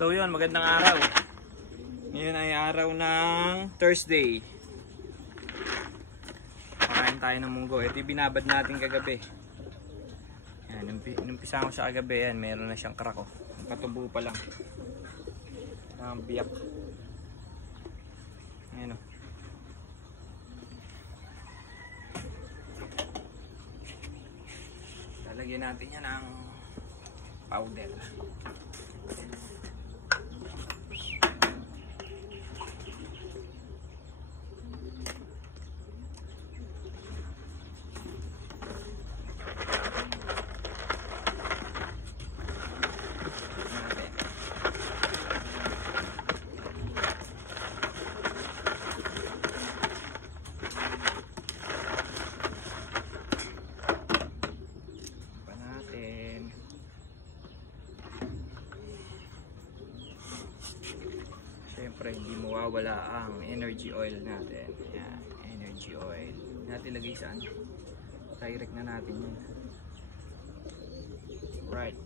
So yun, magandang araw. Ngayon ay araw ng Thursday. Pakain tayo ng munggo. Ito yung binabad natin kagabi. Yan, inumpisa ko siya kagabi. Yan, meron na siyang crack. Patubo pa lang. Ang biyak. Ayan o. Lalagyan natin yan ng powder. Siyempre hindi mawawala ang energy oil natin. Ayan, energy oil. Natin lagay saan? Direct na natin yun. Right.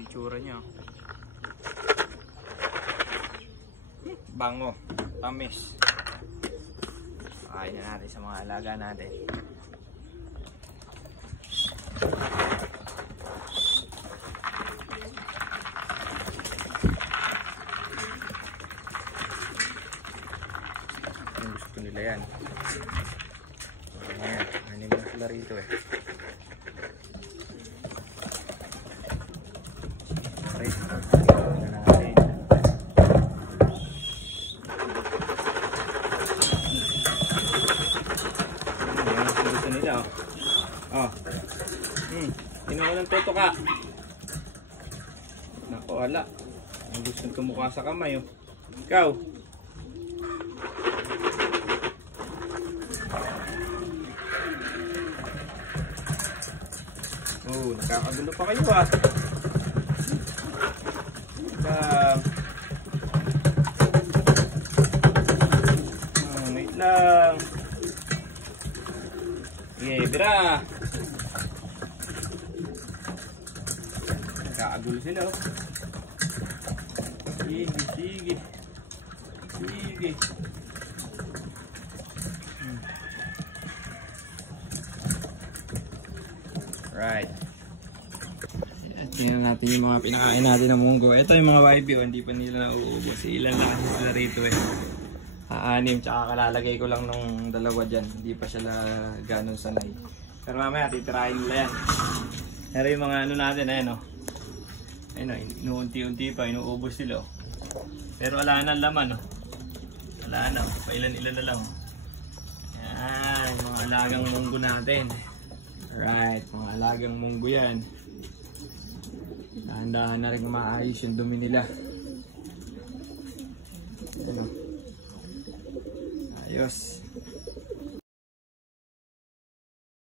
Itsura niya. Bango, tamis. Kain na natin sa mga alaga natin. Gusto nila yan. Ayan, anim na sila rito eh. Tinuunan toto ka. Naku, wala. Ang gusto ng kumukha sa kamay, oh. Ikaw. Oh, nakakagulo pa kayo, ah. Wait lang. Okay, bira. Nagkakagulo sila, oh. Sige. Right. Tingnan natin yung mga pinakain natin ng munggo. Ito yung mga YB, oh, hindi pa nila nauubos. Ilan lang kasi sila rito eh. Anim, tsaka kalalagay ko lang nung dalawa dyan. Hindi pa sila ganun sanay. Pero mamaya titirahin nila yan. Pero yung mga ano natin, ayan o. Ayun o, inuunti-unti pa, inuubos sila o. Pero wala na laman o. Wala na o, pailan-ilan na lang o. Yan, mga alagang munggo natin. Alright, mga alagang munggo yan. Dahan-dahan na rin maayos yung dumi nila. Ayun o. Ayos.